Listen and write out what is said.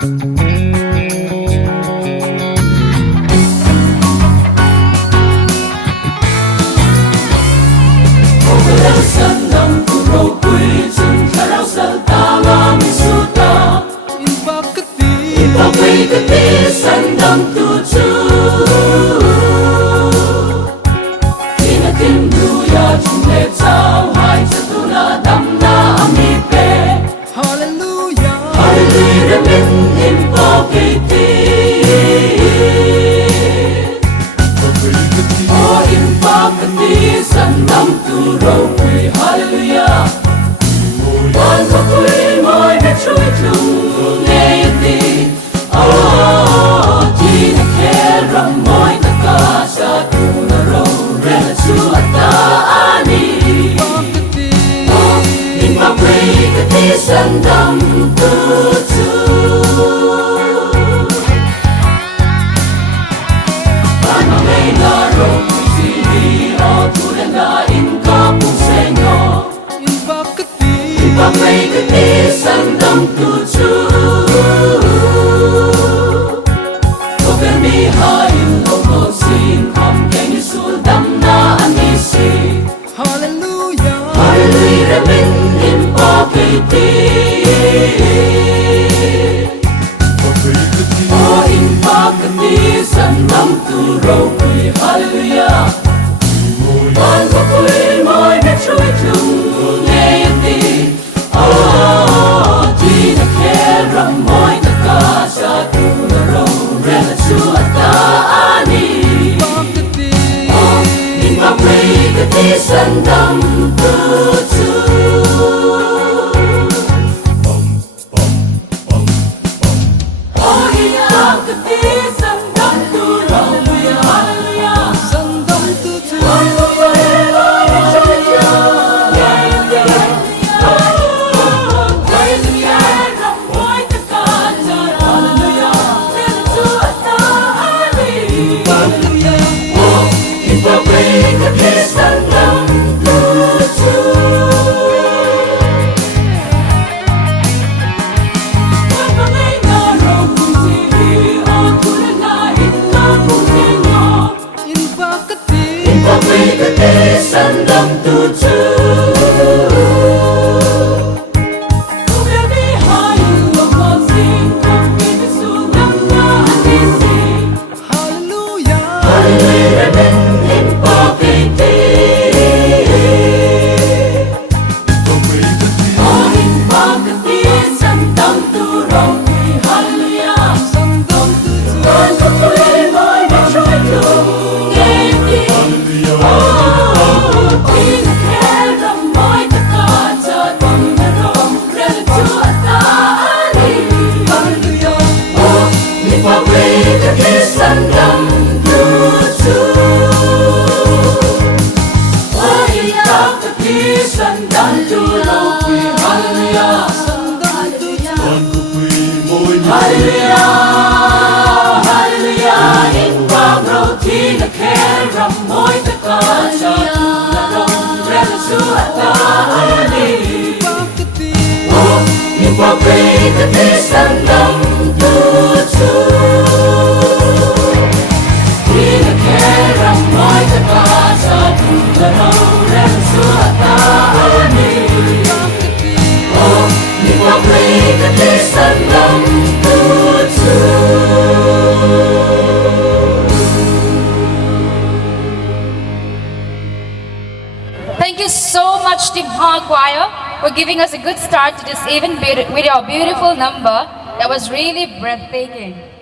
Sandamtu rokui chun tharau saltama misuta Inpak kati Sandamtu chu Tinatin duya chun le chao hai chatuna damna amipe Hallelujah Hallelujah min Inpak kati Oh Inpak kati Sandamtu rokui Hallelujah Con có vui môi biết trôi chung nghe đi Chi na khe ram môi ta ka sa tu na ro re na chu ta ani In ma play ka ti Sandamtu chu Ban ma me na ro si ni o tu na in ka pu se ngo Inpak play ka ti Sandamtu chu Open mi hain logo sin Kom keng isul dam na anisi Hallelujah Hallelujah min Inpak kati Oh Inpak kati Sandamtu rokui Hallelujah Con có vui môi biết trôi chung nghe đi Chi na khe ram môi ta ka sa tu na ro re na chu ta ani Inpak play kati Sandamtu chu Oh Inpak kati Sandamtu Hallelujah Hallelujah Sandamtu chu Sandamtu chu Kuya mi hayu logo sin Kom keng isul dam na anisi Hallelujah Hallelujah min Inpak kati Oh Inpak kati Sandamtu rokui Hallelujah Sandamtu chu Con có vui môi biết trôi chung nghe đi Sandamtu chu Oh Inpak kati Sandamtu rokui Hallelujah Hallelujah Hallelujah Inpak roti na khe ram môi ta ka sa tu na ro re na chu ta ani Inpak play kati Sandamtu chu Tina khe ram môi ta ka sa tu na ro re na chu ta ani Inpak play kati Sandamtu chu Thank you so much, Team Hall Choir, for giving us a good start to this evening with your beautiful number that was really breathtaking.